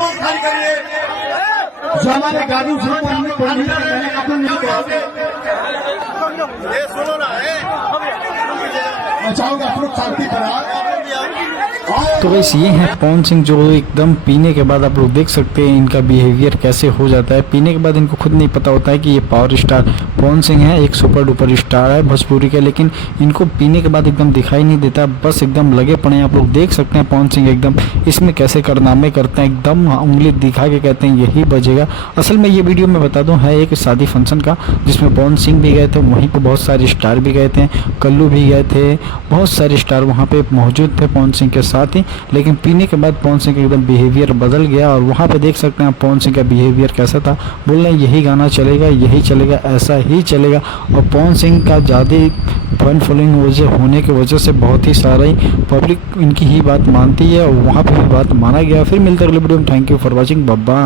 बस खाली करिए। जो हमारे गाड़ी से ये सुनो ना, मैं चाहूंगा आप लोग शांति करा। तो वैसे ये है पवन सिंह, जो एकदम पीने के बाद आप लोग देख सकते हैं इनका बिहेवियर कैसे हो जाता है। पीने के बाद इनको खुद नहीं पता होता है कि ये पावर स्टार पवन सिंह है, एक सुपर डुपर स्टार है भोजपुरी के, लेकिन इनको पीने के बाद एकदम दिखाई नहीं देता, बस एकदम लगे पड़े हैं। आप लोग देख सकते हैं पवन सिंह एकदम इसमें कैसे कारनामे करते हैं, एकदम उंगली दिखा के कहते हैं यही बजेगा। असल में ये वीडियो मैं बता दूं है एक शादी फंक्शन का, जिसमें पवन सिंह भी गए थे, वहीं पर बहुत सारे स्टार भी गए थे, कल्लू भी गए थे, बहुत सारे स्टार वहाँ पे मौजूद थे पवन सिंह के साथ ही। लेकिन पीने के बाद पवन सिंह का एकदम बिहेवियर बदल गया, और वहाँ पे देख सकते हैं पवन सिंह का बिहेवियर कैसा था। बोल रहे हैं यही गाना चलेगा, यही चलेगा, ऐसा ही चलेगा। और पवन सिंह का ज़्यादा फैन फॉलोइंग वजह होने की वजह से बहुत ही सारी पब्लिक इनकी ही बात मानती है, और वहाँ पर भी बात माना गया। फिर मिलते अगले वीडियो में। Thank you for watching, bye bye.